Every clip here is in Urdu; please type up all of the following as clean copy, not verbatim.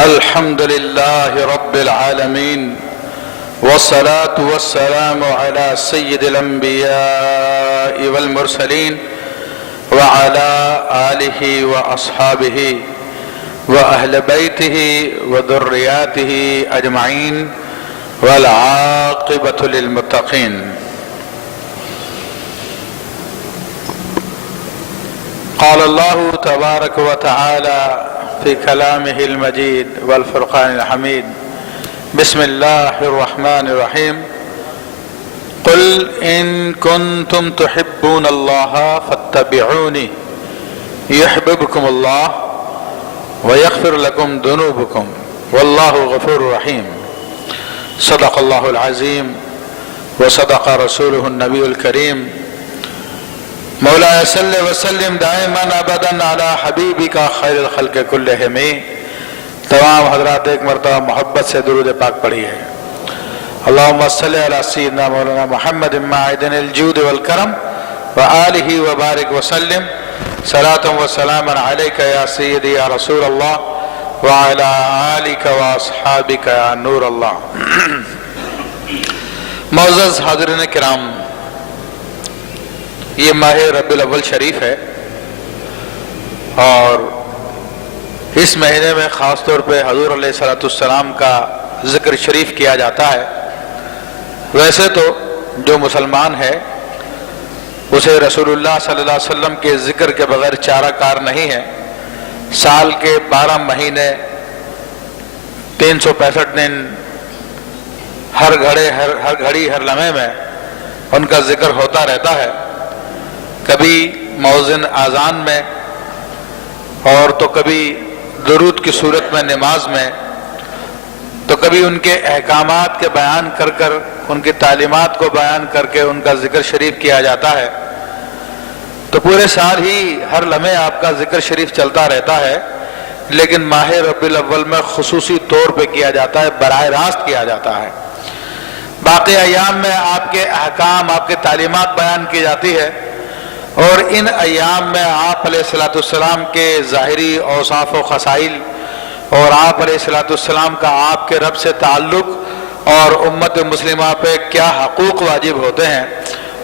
الحمد لله رب العالمين والصلاة والسلام على سيد الأنبياء والمرسلين وعلى آله وأصحابه وأهل بيته وذرياته أجمعين والعاقبة للمتقين. قال الله تبارك وتعالى في كلامه المجيد والفرقان الحميد: بسم الله الرحمن الرحيم. قل إن كنتم تحبون الله فاتبعوني يحببكم الله ويغفر لكم ذنوبكم والله غفور رحيم. صدق الله العظيم وصدق رسوله النبي الكريم. مولاي صل وسلم دائما ابدا على حبیبک خیر الخلق کلہم. تمام حضرات ایک مرتبہ محبت سے درود پاک پڑھی ہے. اللہم صل علی سیدنا مولانا محمد معدن الجود والکرم وآلہ وبارک وسلم صلاۃ و سلاما علیک یا سیدی یا رسول اللہ وعلی آلک واصحابک یا نور اللہ. معزز حاضرین کرام، یہ ماہ ربیع الاول شریف ہے اور اس مہینے میں خاص طور پہ حضور علیہ الصلوۃ والسلام کا ذکر شریف کیا جاتا ہے. ویسے تو جو مسلمان ہے اسے رسول اللہ صلی اللہ علیہ وسلم کے ذکر کے بغیر چارہ کار نہیں ہے. سال کے 12 مہینے 365 دن ہر گھڑی ہر لمحے میں ان کا ذکر ہوتا رہتا ہے. کبھی مؤذن اذان میں اور تو کبھی درود کی صورت میں نماز میں، تو کبھی ان کے احکامات کے بیان کر کر ان کی تعلیمات کو بیان کر کے ان کا ذکر شریف کیا جاتا ہے. تو پورے سال ہی ہر لمحے آپ کا ذکر شریف چلتا رہتا ہے، لیکن ماہ ربیع الاول میں خصوصی طور پہ کیا جاتا ہے، براہ راست کیا جاتا ہے. باقی ایام میں آپ کے احکام، آپ کے تعلیمات بیان کی جاتی ہے، اور ان ایام میں آپ علیہ الصلوۃ والسلام کے ظاہری اوصاف و خصائل اور آپ علیہ الصلوۃ والسلام کا آپ کے رب سے تعلق اور امت مسلمہ پہ کیا حقوق واجب ہوتے ہیں،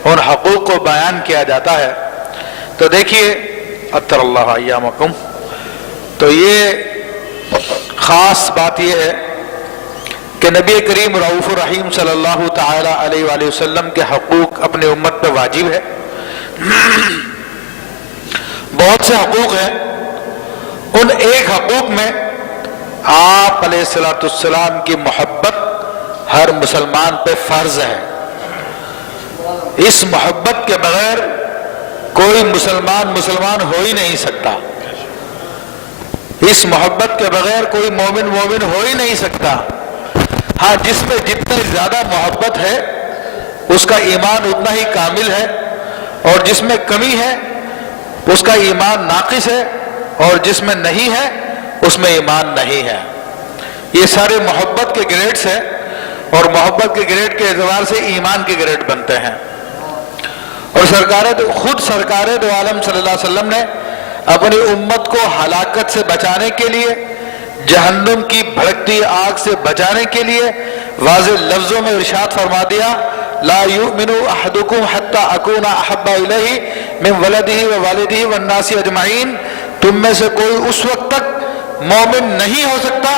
ان حقوق کو بیان کیا جاتا ہے. تو دیکھیے، اطہر اللہ ایامکم، تو یہ خاص بات یہ ہے کہ نبی کریم رؤوف الرحیم صلی اللہ تعالی علیہ وآلہ وسلم کے حقوق اپنی امت پہ واجب ہے. بہت سے حقوق ہیں، ان ایک حقوق میں آپ علیہ الصلوۃ والسلام کی محبت ہر مسلمان پہ فرض ہے. اس محبت کے بغیر کوئی مسلمان ہو ہی نہیں سکتا. اس محبت کے بغیر کوئی مومن ہو ہی نہیں سکتا. ہاں، جس میں جتنی زیادہ محبت ہے اس کا ایمان اتنا ہی کامل ہے، اور جس میں کمی ہے اس کا ایمان ناقص ہے، اور جس میں نہیں ہے اس میں ایمان نہیں ہے. یہ سارے محبت کے گریڈز ہیں، اور محبت کے گریڈ کے اعتبار سے ایمان کے گریڈ بنتے ہیں. اور خود سرکار دو عالم صلی اللہ علیہ وسلم نے اپنی امت کو ہلاکت سے بچانے کے لیے، جہنم کی بھڑکتی آگ سے بچانے کے لیے واضح لفظوں میں ارشاد فرما دیا: لا یؤمن احدکم حتی اکون احب الیہ من ولدہ ووالدہ والناس اجمعین. تم میں سے کوئی اس وقت تک مومن نہیں ہو سکتا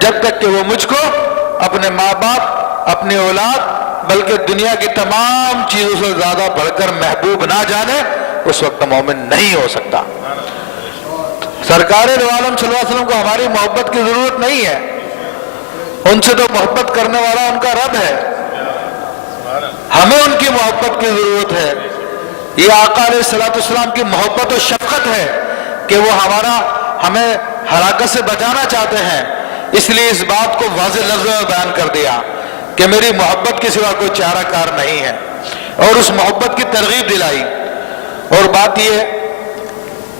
جب تک کہ وہ مجھ کو اپنے ماں باپ، اپنی اولاد، بلکہ دنیا کی تمام چیزوں سے زیادہ بڑھ کر محبوب نہ جانے، اس وقت مومن نہیں ہو سکتا. سرکار دو عالم صلی اللہ علیہ وسلم کو ہماری محبت کی ضرورت نہیں ہے، ان سے تو محبت کرنے والا ان کا رب ہے. ہمیں ان کی محبت کی ضرورت ہے. یہ آقا علیہ الصلوۃ والسلام کی محبت و شفقت ہے کہ وہ ہمیں ہلاکت سے بچانا چاہتے ہیں. اس لیے اس بات کو واضح لفظوں میں بیان کر دیا کہ میری محبت کے سوا کوئی چارہ کار نہیں ہے، اور اس محبت کی ترغیب دلائی. اور بات یہ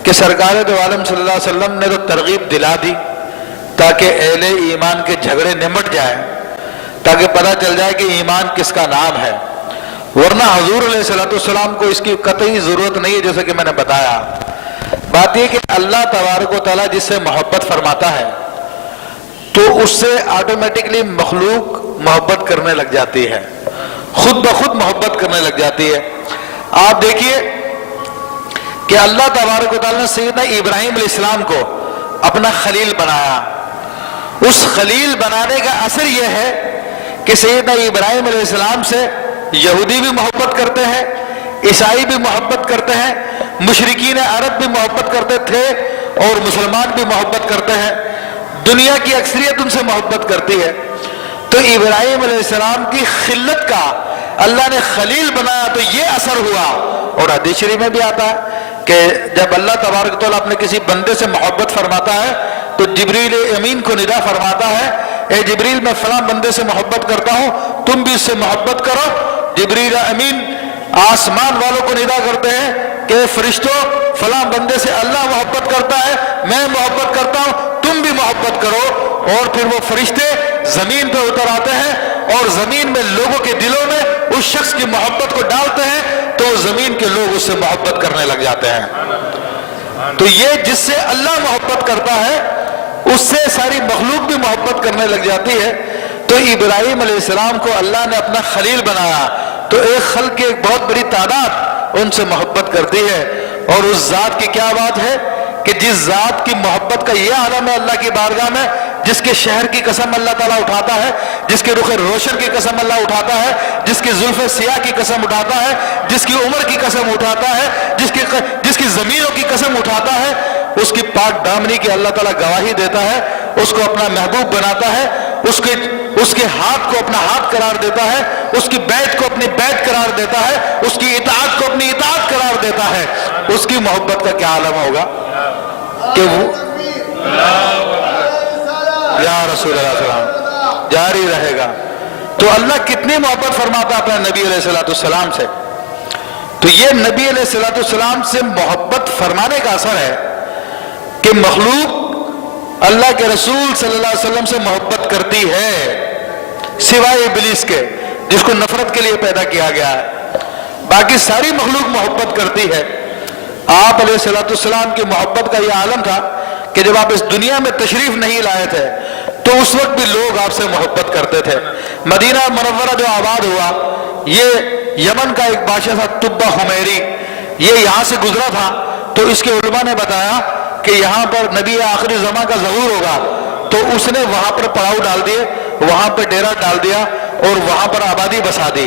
کہ سرکار دو عالم صلی اللہ علیہ وسلم نے تو ترغیب دلا دی تاکہ اہل ایمان کے جھگڑے نمٹ جائیں، تاکہ پتہ چل جائے کہ ایمان کس کا نام ہے. ورنہ حضور علیہ الصلوۃ والسلام کو اس کی قطعی ضرورت نہیں ہے. جیسا کہ میں نے بتایا، بات یہ کہ اللہ تبارک و تعالیٰ جس سے محبت فرماتا ہے تو اس سے آٹومیٹکلی مخلوق محبت کرنے لگ جاتی ہے، خود بخود محبت کرنے لگ جاتی ہے۔ آپ دیکھیے کہ اللہ تبارک و تعالیٰ نے سیدنا ابراہیم علیہ السلام کو اپنا خلیل بنایا۔ اس خلیل بنانے کا اثر یہ ہے کہ سیدنا ابراہیم علیہ السلام سے یہودی بھی محبت کرتے ہیں، عیسائی بھی محبت کرتے ہیں، مشرکین عرب بھی محبت کرتے تھے، اور مسلمان بھی محبت کرتے ہیں، دنیا کی اکثریت ان سے محبت کرتی ہے۔ تو ابراہیم علیہ السلام کی خلت کا اللہ نے خلیل بنایا تو یہ اثر ہوا۔ اور حدیث شریف میں بھی آتا ہے کہ جب اللہ تبارک و تعالیٰ اپنے کسی بندے سے محبت فرماتا ہے تو جبریل امین کو ندا فرماتا ہے، اے جبریل میں فلاں بندے سے محبت کرتا ہوں، تم بھی اس سے محبت کرو۔ جبریل امین آسمان والوں کو ندا کرتے ہیں کہ فرشتوں فلاں بندے سے اللہ محبت کرتا ہے، میں محبت کرتا ہوں، تم بھی محبت کرو۔ اور پھر وہ فرشتے زمین پہ اتر آتے ہیں اور زمین میں لوگوں کے دلوں میں اس شخص کی محبت کو ڈالتے ہیں تو زمین کے لوگ اس سے محبت کرنے لگ جاتے ہیں۔ تو یہ جس سے اللہ محبت کرتا ہے اس سے ساری مخلوق بھی محبت کرنے لگ جاتی ہے۔ تو ابراہیم علیہ السلام کو اللہ نے اپنا خلیل بنایا تو ایک خلق کی ایک بہت بڑی تعداد ان سے محبت کرتی ہے۔ اور اس ذات کی کیا بات ہے کہ جس ذات کی محبت کا یہ عالم ہے اللہ کی بارگاہ میں، جس کے شہر کی قسم اللہ تعالیٰ اٹھاتا ہے، جس کے رخ روشن کی قسم اللہ اٹھاتا ہے، جس کی زلف سیاہ کی قسم اٹھاتا ہے، جس کی عمر کی قسم اٹھاتا ہے، جس کی زمینوں کی قسم اٹھاتا ہے، اس کی پاک دامنی کی اللہ تعالیٰ گواہی دیتا ہے، اس کو اپنا محبوب بناتا ہے، اس کے ہاتھ کو اپنا ہاتھ قرار دیتا ہے، اس کی بیعت کو اپنی بیعت قرار دیتا ہے، اس کی اطاعت کو اپنی اطاعت قرار دیتا ہے۔ اس کی محبت کا کیا عالم ہوگا کہ وہ یا رسول اللہ صلی اللہ علیہ وسلم جاری رہے گا۔ تو اللہ کتنی محبت فرماتا ہے اپنے نبی علیہ السلام سے۔ تو یہ نبی علیہ السلام سے محبت فرمانے کا اثر ہے کہ مخلوق اللہ کے رسول صلی اللہ علیہ وسلم سے محبت کرتی ہے، سوائے ابلیس کے جس کو نفرت کے لیے پیدا کیا گیا ہے۔ باقی ساری مخلوق محبت کرتی ہے۔ آپ علیہ السلام کی محبت کا یہ عالم تھا کہ جب آپ اس دنیا میں تشریف نہیں لائے تھے تو اس وقت بھی لوگ آپ سے محبت کرتے تھے۔ مدینہ منورہ جو آباد ہوا، یہ یمن کا ایک بادشاہ تھا طبہ حمیری، یہ یہاں سے گزرا تھا تو اس کے علماء نے بتایا کہ یہاں پر نبی آخری زمان کا ظہور ہوگا، تو اس نے وہاں پر پڑاؤ ڈال دیے، وہاں پر ڈیرا ڈال دیا اور وہاں پر آبادی بسا دی،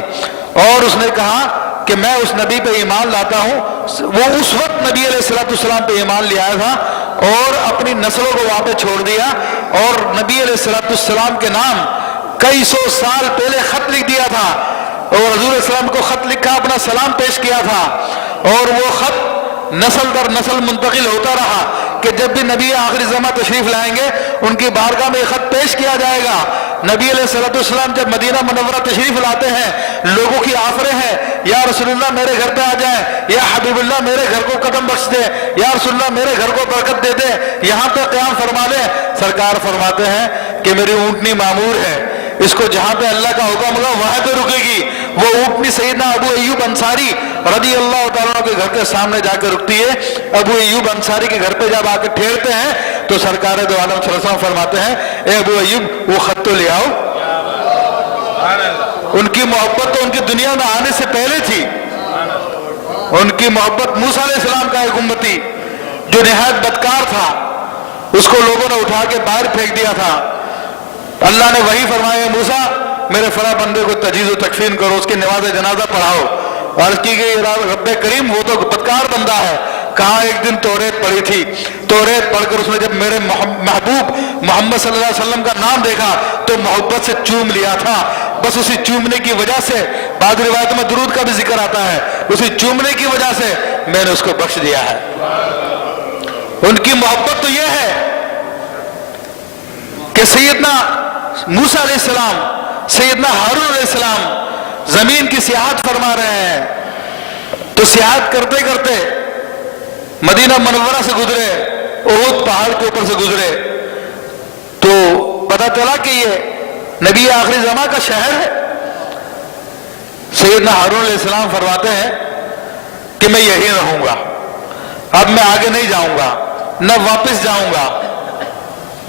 اور اس نے کہا کہ میں اس نبی پہ ایمان لاتا ہوں۔ وہ اس وقت نبی علیہ السلام پہ ایمان لے آیا تھا اور اپنی نسلوں کو وہاں پہ چھوڑ دیا، اور نبی علیہ السلام کے نام کئی سو سال پہلے خط لکھ دیا تھا، اور حضور السلام کو خط لکھا، اپنا سلام پیش کیا تھا، اور وہ خط نسل در نسل منتقل ہوتا رہا کہ جب بھی نبی آخری زمان تشریف لائیں گے ان کی بارگاہ میں خط پیش کیا جائے گا۔ نبی علیہ السلام جب مدینہ منورہ تشریف لاتے ہیں، لوگوں کی آفریں ہیں، یا رسول اللہ میرے گھر پہ آ جائیں، یا حبیب اللہ میرے گھر کو قدم بخش دے، یا رسول اللہ میرے گھر کو برکت دے دے، یہاں پہ قیام فرما لے۔ سرکار فرماتے ہیں کہ میری اونٹنی معمور ہے، اس کو جہاں پہ اللہ کا حکم ہوگا وہاں پہ رکے گی۔ وہ اونٹنی سیدنا ابو ایوب انصاری رضی اللہ تعالیٰ کے گھر کے سامنے جا کے رکتی ہے۔ ابو ایوب انصاری کے گھر پہ جب آ کے ٹھہرتے ہیں تو سرکار دو عالم صلی اللہ علیہ وسلم فرماتے ہیں، اے ابو ایوب وہ خط تو لے آؤ۔ ان کی محبت تو ان کی دنیا میں آنے سے پہلے تھی۔ ان کی محبت موسیٰ علیہ السلام کا ایک امتی جو نہایت بدکار تھا، اس کو لوگوں نے اٹھا کے باہر پھینک دیا تھا۔ اللہ نے وہی فرمایا، موسیٰ میرے فلاں بندے کو تجہیز و تکفین کرو، اس کی نماز جنازہ پڑھاؤ۔ عرض کی گئی رب کریم وہ تو بدکار بندہ ہے۔ کہاں ایک دن توریت پڑھی تھی، توریت پڑھ کر اس نے جب میرے محبوب محمد صلی اللہ علیہ وسلم کا نام دیکھا تو محبت سے چوم لیا تھا۔ بس اسی چومنے کی وجہ سے، بعض روایتوں میں درود کا بھی ذکر آتا ہے، اسی چومنے کی وجہ سے میں نے اس کو بخش دیا ہے۔ ان کی محبت تو یہ ہے کہ سیدنا موسیٰ علیہ السلام، سیدنا ہارون علیہ السلام زمین کی سیاحت فرما رہے ہیں، تو سیاحت کرتے کرتے مدینہ منورہ سے گزرے، احد پہاڑ کے اوپر سے گزرے، تو پتہ چلا کہ یہ نبی آخری زمان کا شہر ہے۔ سیدنا ہارون علیہ السلام فرماتے ہیں کہ میں یہی رہوں گا، اب میں آگے نہیں جاؤں گا، نہ واپس جاؤں گا،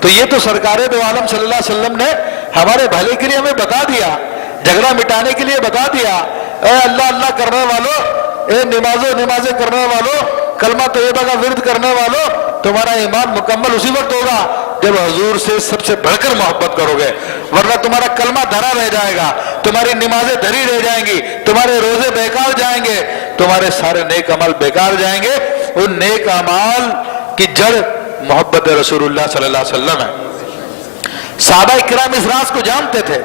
تو یہ تو سرکار دو عالم صلی اللہ علیہ وسلم نے ہمارے بھلے کے لیے ہمیں بتا دیا، جھگڑا مٹانے کے لیے بتا دیا۔ اے اللہ اللہ کرنے والوں، اے نمازیں کرنے والوں، کلمہ طیبہ کا ورد کرنے والوں، تمہارا ایمان مکمل اسی وقت ہوگا جب حضور سے سب سے بڑھ کر محبت کرو گے، ورنہ تمہارا کلمہ دھرا رہ جائے گا، تمہاری نمازیں دھری رہ جائیں گی، تمہارے روزے بیکار جائیں گے، تمہارے سارے نیک عمل بیکار جائیں گے۔ ان نیک اعمال کی جڑ محبت رسول اللہ صلی اللہ علیہ وسلم ہے۔ صحابہ اکرام اس راز کو جانتے تھے،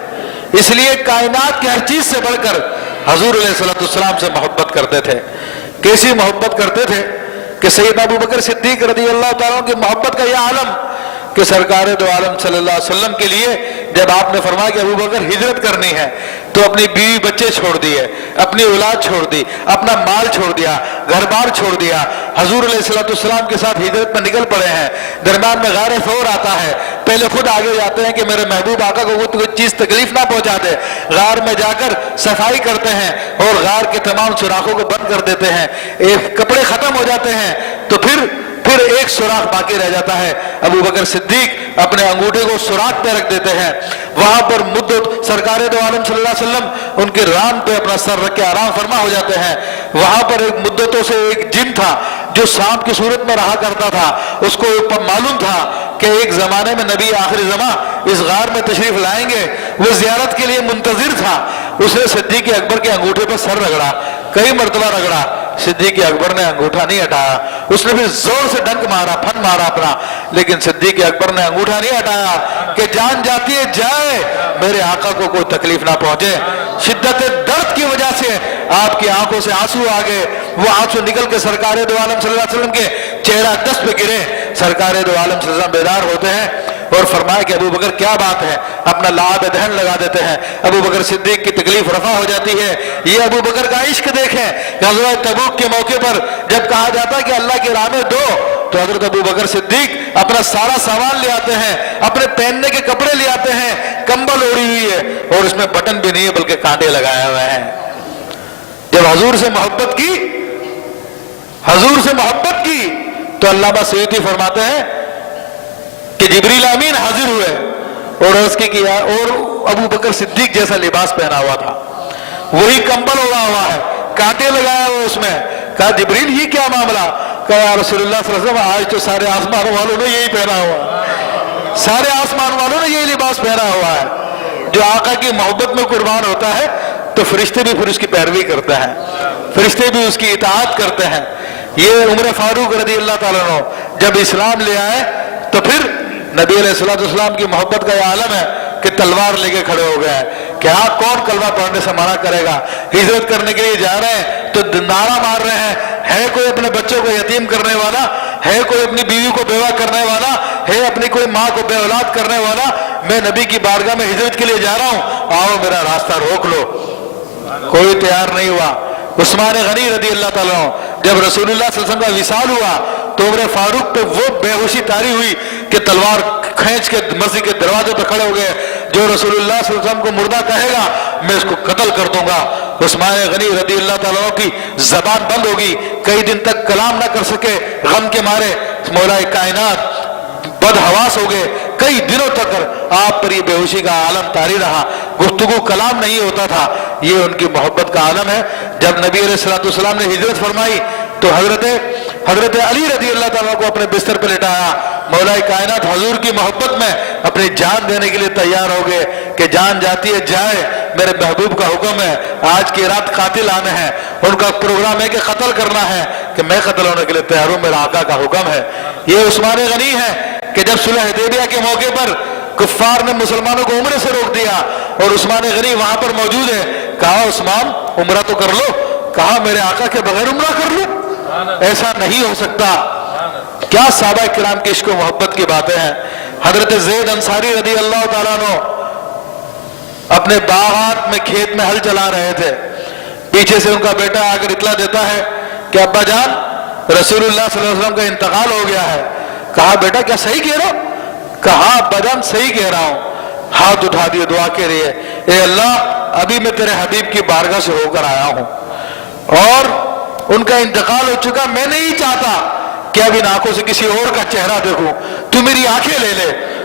اس لیے کائنات کی ہر چیز سے بڑھ کر حضور علیہ السلام سے محبت کرتے تھے۔ کیسی محبت کرتے تھے کہ سیدنا ابو بکر صدیق رضی اللہ تعالیٰ عنہ کی محبت کا یہ عالم کہ سرکار دو عالم صلی اللہ علیہ وسلم کے لیے جب آپ نے فرمایا کہ ابو بکر ہجرت کرنی ہے تو اپنی بیوی بچے چھوڑ دیے، اپنی اولاد چھوڑ دی، اپنا مال چھوڑ دیا، گھر بار چھوڑ دیا، حضور علیہ السلام کے ساتھ ہجرت میں نکل پڑے ہیں۔ درمیان میں غار ثور آتا ہے، پہلے خود آگے جاتے ہیں کہ میرے محبوب آقا کو کوئی چیز تکلیف نہ پہنچا دے، غار میں جا کر صفائی کرتے ہیں اور غار کے تمام سوراخوں کو بند کر دیتے ہیں، ایک کپڑے ختم ہو جاتے ہیں تو پھر ایک سوراخ باقی رہ جاتا ہے، ابو بکر صدیق اپنے انگوٹھے کو سوراخ پہ رکھ دیتے ہیں، وہاں پر مدت سرکار دو عالم صلی اللہ علیہ وسلم ان کے ران پہ اپنا سر رکھ کے آرام فرما ہو جاتے ہیں۔ وہاں پر ایک مدتوں سے ایک جن تھا جو سانپ کی صورت میں رہا کرتا تھا، اس کو معلوم تھا کہ ایک زمانے میں نبی آخری زمان اس غار میں تشریف لائیں گے، وہ زیارت کے لیے منتظر تھا۔ اس نے صدیق اکبر کے انگوٹھے پر سر رگڑا، کئی مرتبہ رگڑا، صدیق اکبر نے انگوٹھا نہیں ہٹایا، اس نے بھی زور سے ڈنک مارا، پھن مارا اپنا، لیکن صدیق اکبر نے انگوٹھا نہیں ہٹایا کہ جان جاتی ہے جائے، میرے آقا کو کوئی تکلیف نہ پہنچے۔ شدت درد کی وجہ سے آپ کی آنکھوں سے آنسو آ گئے، وہ آنسو نکل کے سرکار دو عالم صلی اللہ علیہ وسلم کے چہرہ دست پہ گرے۔ سرکار دو عالم صلی اللہ علیہ وسلم بیدار ہوتے ہیں اور فرمایا کہ ابو بکر کیا بات ہے، اپنا لعاب دہن لگا دیتے ہیں، ابو بکر صدیق کی تکلیف رفع ہو جاتی ہے۔ یہ ابو بکر کا عشق دیکھیں، غزوہ تبوک کے موقع پر جب کہا جاتا ہے کہ اللہ کی راہ میں دو، تو حضرت ابو بکر صدیق اپنا سارا سامان لے آتے ہیں، اپنے پہننے کے کپڑے لے آتے ہیں، کمبل اوڑی ہوئی ہے اور اس میں بٹن بھی نہیں ہے بلکہ کانٹے لگائے ہوئے ہیں۔ جب حضور سے محبت کی تو علامہ سیوطی فرماتے ہیں کہ جبریل امین حاضر ہوئے اور عرض کیا، اور ابو بکر صدیق جیسا لباس پہنا ہوا تھا، وہی کمبل اوڑا ہوا ہے، کانٹے لگایا ہوا اس میں۔ کہا جبریل یہ کیا معاملہ؟ کہا یا رسول اللہ صلی اللہ علیہ وسلم آج تو سارے آسمان والوں نے یہی پہنا ہوا ہے، سارے آسمان والوں نے یہی لباس پہنا ہوا ہے۔ جو آقا کی محبت میں قربان ہوتا ہے تو فرشتے بھی پھر اس کی پیروی کرتے ہیں، فرشتے بھی اس کی اطاعت کرتے ہیں۔ یہ عمر فاروق رضی اللہ تعالیٰ عنہ جب اسلام لے آئے تو پھر نبی علیہ السلام کی محبت کا یہ عالم ہے کہ تلوار لے کے کھڑے ہو گئے ہیں کہ ہاں کون کلمہ پڑھنے سے منع کرے گا، ہجرت کرنے کے لیے جا رہے ہیں تو نعرہ مار رہے ہیں، ہے کوئی اپنے بچوں کو یتیم کرنے والا، ہے کوئی اپنی بیوی کو بیوہ کرنے والا، ہے اپنی کوئی ماں کو بے اولاد کرنے والا، میں نبی کی بارگاہ میں ہجرت کے لیے جا رہا ہوں، آؤ میرا راستہ روک لو۔ کوئی تیار نہیں ہوا۔ عثمان غنی رضی اللہ تعالیٰ عنہ جب رسول اللہ صلی اللہ علیہ وسلم کا وصال ہوا تو عمر فاروق پہ وہ بے ہوشی طاری ہوئی کہ تلوار کھینچ کے مسجد کے دروازے پہ کھڑے ہو گئے، جو رسول اللہ صلی اللہ علیہ وسلم کو مردہ کہے گا میں اس کو قتل کر دوں گا۔ عثمان غنی رضی اللہ تعالیٰ عنہ کی زبان بند ہوگی، کئی دن تک کلام نہ کر سکے، غم کے مارے مولا کائنات بد حواس ہو گئے، کئی دنوں تک آپ پر یہ بے ہوشی کا عالم طاری رہا، گفتگو کلام نہیں ہوتا تھا۔ یہ ان کی محبت کا عالم ہے۔ جب نبی علیہ السلام نے ہجرت فرمائی تو حضرت علی رضی اللہ تعالیٰ کو اپنے بستر پہ لٹایا، مولا کائنات حضور کی محبت میں اپنی جان دینے کے لیے تیار ہو گئے کہ جان جاتی ہے جائے، میرے محبوب کا حکم ہے، آج کی رات قاتل آنے ہیں، ان کا پروگرام ہے کہ قتل کرنا ہے، کہ میں قتل ہونے کے لیے تیار ہوں، میرا آقا کا حکم ہے۔ یہ عثمان غنی ہے کہ جب صلح حدیبیہ کے موقع پر کفار نے مسلمانوں کو عمرے سے روک دیا اور عثمان غنی وہاں پر موجود ہے، کہا عثمان عمرہ تو کر لو، کہا میرے آقا کے بغیر عمرہ کر لو، ایسا نہیں ہو سکتا۔ کیا صحابہ کرام کی عشق و محبت کی باتیں ہیں۔ حضرت زید انصاری رضی اللہ تعالیٰ عنہ اپنے باغات میں کھیت میں ہل چلا رہے تھے، پیچھے سے ان کا بیٹا آ کر اطلاع دیتا ہے کہ ابا جان رسول اللہ صلی اللہ علیہ وسلم کا انتقال ہو گیا ہے۔ کہا بیٹا کیا صحیح کہہ رہا ہو؟ کہا ابا جان صحیح کہہ رہا ہوں۔ ہاتھ اٹھا دیے، دعا کے لیے، اے اللہ ابھی میں تیرے حبیب کی بارگاہ سے ہو کر آیا ہوں اور ان کا انتقال ہو چکا، میں نہیں چاہتا کہ اب ان آنکھوں سے کسی اور کا چہرہ دیکھوں، تو میری آنکھیں لے لے،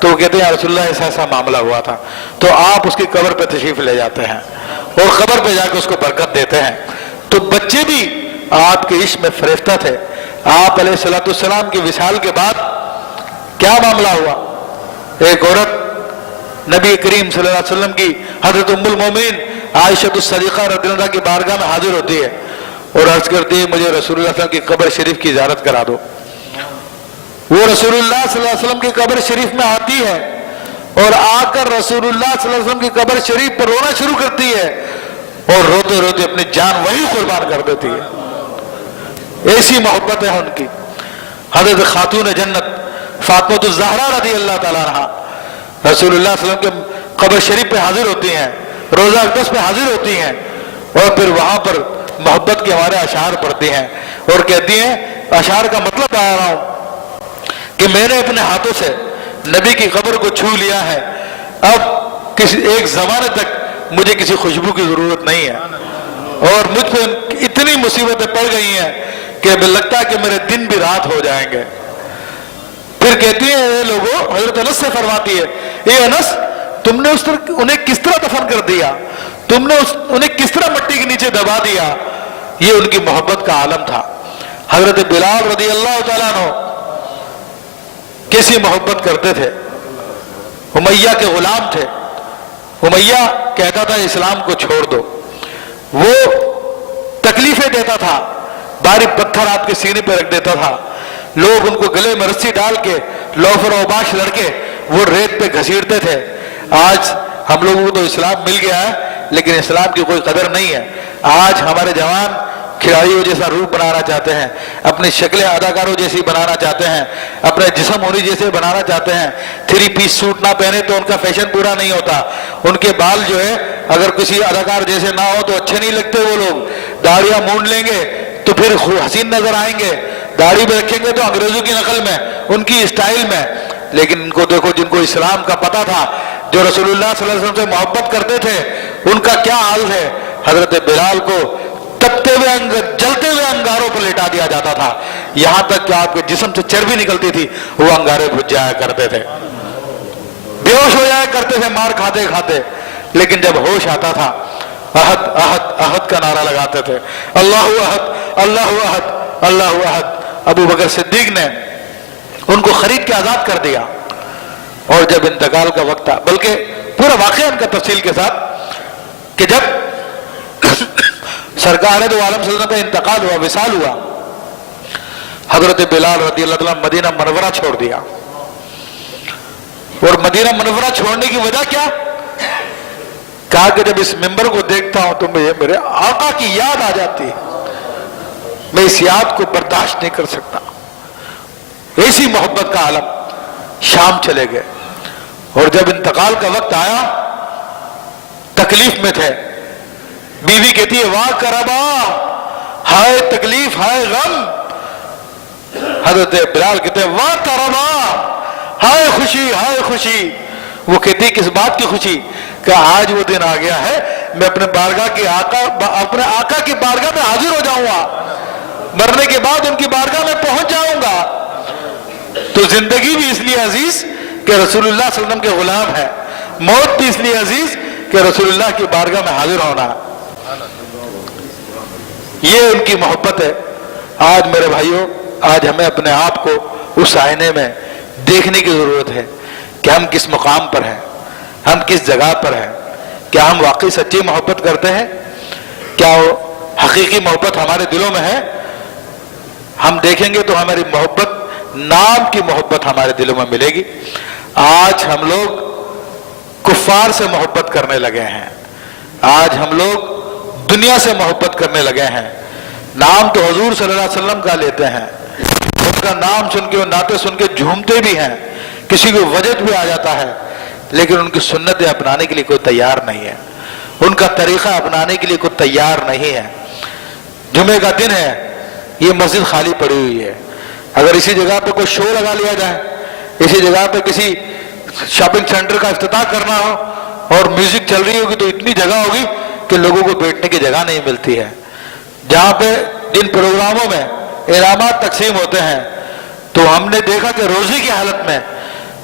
تو وہ کہتے ہیں رسول اللہ ایسا ایسا معاملہ ہوا تھا، تو آپ اس کی قبر پہ تشریف لے جاتے ہیں اور قبر پہ جا کے اس کو برکت دیتے ہیں۔ تو بچے بھی آپ کے عشق میں فریفتہ تھے۔ آپ علیہ الصلوۃ والسلام کے وصال کے بعد کیا معاملہ ہوا؟ ایک عورت نبی کریم صلی اللہ علیہ وسلم کی حضرت ام المومنین عائشہ الصدیقہ رضی اللہ عنہا کی بارگاہ میں حاضر ہوتی ہے اور عرض کرتی ہے مجھے رسول اللہ صلی اللہ علیہ وسلم کی قبر شریف کی زیارت کرا دو۔ وہ رسول اللہ صلی اللہ علیہ وسلم کی قبر شریف میں آتی ہے اور آ کر رسول اللہ صلی اللہ علیہ وسلم کی قبر شریف پر رونا شروع کرتی ہے اور روتے روتے اپنی جان وہی قربان کر دیتی ہے۔ ایسی محبت ہے ان کی۔ حضرت خاتون جنت فاطمہ الزہرا رضی اللہ تعالیٰ عنہا رسول اللہ صلی اللہ علیہ وسلم کے قبر شریف پہ حاضر ہوتی ہیں، روزہ اقدس پہ حاضر ہوتی ہیں اور پھر وہاں پر محبت کے ہمارے اشعار پڑھتی ہیں اور کہتی ہیں، اشعار کا مطلب بتا رہا ہوں کہ میں نے اپنے ہاتھوں سے نبی کی قبر کو چھو لیا ہے، اب کسی ایک زمانے تک مجھے کسی خوشبو کی ضرورت نہیں ہے اور مجھ پہ اتنی مصیبتیں پڑ گئی ہیں کہ مجھے لگتا ہے کہ میرے دن بھی رات ہو جائیں گے۔ پھر کہتی ہیں اے لوگوں، حضرت انس سے فرماتی ہے، اے انس تم نے انہیں کس طرح دفن کر دیا، تم نے انہیں کس طرح مٹی کے نیچے دبا دیا؟ یہ ان کی محبت کا عالم تھا۔ حضرت بلال رضی اللہ تعالیٰ عنہ کیسی محبت کرتے تھے، امیہ کے غلام تھے، امیہ کہتا تھا اسلام کو چھوڑ دو، وہ تکلیفیں دیتا تھا، بھاری پتھر آپ کے سینے پہ رکھ دیتا تھا، لوگ ان کو گلے میں رسی ڈال کے لوفر و اوباش لڑکے وہ ریت پہ گھسیٹتے تھے۔ آج ہم لوگوں کو تو اسلام مل گیا ہے لیکن اسلام کی کوئی قدر نہیں ہے۔ آج ہمارے جوان کھلاڑیوں جیسا روپ بنانا چاہتے ہیں، اپنی شکلیں اداکاروں جیسی بنانا چاہتے ہیں، اپنے جسم ہوری جیسے بنانا چاہتے ہیں۔ 3 پیس سوٹ نہ پہنے تو ان کا فیشن پورا نہیں ہوتا، ان کے بال جو ہے اگر کسی اداکار جیسے نہ ہو تو اچھے نہیں لگتے۔ وہ لوگ داڑیاں مونڈ لیں گے تو پھر حسین نظر آئیں گے، داڑھی بھی رکھیں گے تو انگریزوں کی نقل میں، ان کی اسٹائل میں۔ لیکن ان کو دیکھو جن کو اسلام کا پتہ تھا، جو رسول اللہ صلی اللہ علیہ وسلم سے محبت کرتے تھے، ان کا کیا حال ہے۔ حضرت بلال کو تپتے ہوئے جلتے ہوئے انگاروں پر لٹا دیا جاتا تھا، یہاں تک کہ آپ کے جسم سے چربی نکلتی تھی، وہ انگارے بجھ جایا کرتے تھے، بے ہوش ہو جایا کرتے تھے مار کھاتے کھاتے۔ لیکن جب ہوش آتا تھا احد احد احد کا نعرہ لگاتے تھے، اللہ احد اللہ احد اللہ احد۔ ابو بکر صدیق نے ان کو خرید کے آزاد کر دیا اور جب انتقال کا وقت تھا، بلکہ پورا واقعہ ان کا تفصیل کے ساتھ، کہ جب سرکار دو عالم صلی اللہ علیہ وسلم کا انتقال ہوا، وصال ہوا، حضرت بلال رضی اللہ عنہ مدینہ منورہ چھوڑ دیا۔ اور مدینہ منورہ چھوڑنے کی وجہ کیا؟ کہا کہ جب اس ممبر کو دیکھتا ہوں تو مجھے میرے آقا کی یاد آ جاتی ہے، میں اس یاد کو برداشت نہیں کر سکتا۔ ایسی محبت کا عالم۔ شام چلے گئے اور جب انتقال کا وقت آیا تکلیف میں تھے، بیوی کہتی ہے واہ کربا، ہائے تکلیف ہائے غم۔ حضرت بلال کہتے ہیں واہ کربا، ہائے خوشی ہائے خوشی۔ وہ کہتی ہے کس بات کی خوشی؟ کہ آج وہ دن آ گیا ہے، میں اپنے اپنے آقا کی بارگاہ میں حاضر ہو جاؤں گا، مرنے کے بعد ان کی بارگاہ میں پہنچ جاؤں گا۔ تو زندگی بھی اس لیے عزیز کہ رسول اللہ صلی اللہ علیہ وسلم کے غلام ہے، موت بھی اس لیے عزیز کہ رسول اللہ کی بارگاہ میں حاضر ہونا۔ یہ ان کی محبت ہے۔ آج میرے بھائیوں، آج ہمیں اپنے آپ کو اس آئینے میں دیکھنے کی ضرورت ہے کہ ہم کس مقام پر ہیں، ہم کس جگہ پر ہیں، کیا ہم واقعی سچی محبت کرتے ہیں، کیا وہ حقیقی محبت ہمارے دلوں میں ہے؟ ہم دیکھیں گے تو ہماری محبت، نام کی محبت ہمارے دلوں میں ملے گی۔ آج ہم لوگ کفار سے محبت کرنے لگے ہیں، آج ہم لوگ دنیا سے محبت کرنے لگے ہیں۔ نام تو حضور صلی اللہ علیہ وسلم کا لیتے ہیں، ان کا نام سن کے، نعتیں سن کے جھومتے بھی ہیں، کسی کو وجد بھی آ جاتا ہے، لیکن ان کی سنتیں اپنانے کے لیے کوئی تیار نہیں ہے، ان کا طریقہ اپنانے کے لیے کوئی تیار نہیں ہے۔ جمعے کا دن ہے، یہ مسجد خالی پڑی ہوئی ہے، اگر اسی جگہ پہ کوئی شو لگا لیا جائے، اسی جگہ پہ کسی شاپنگ سینٹر کا افتتاح کرنا ہو اور میوزک چل رہی ہوگی تو اتنی جگہ ہوگی کہ لوگوں کو بیٹھنے کی جگہ نہیں ملتی ہے۔ جہاں پہ جن پروگراموں میں انعامات تقسیم ہوتے ہیں تو ہم نے دیکھا کہ روزی کی حالت میں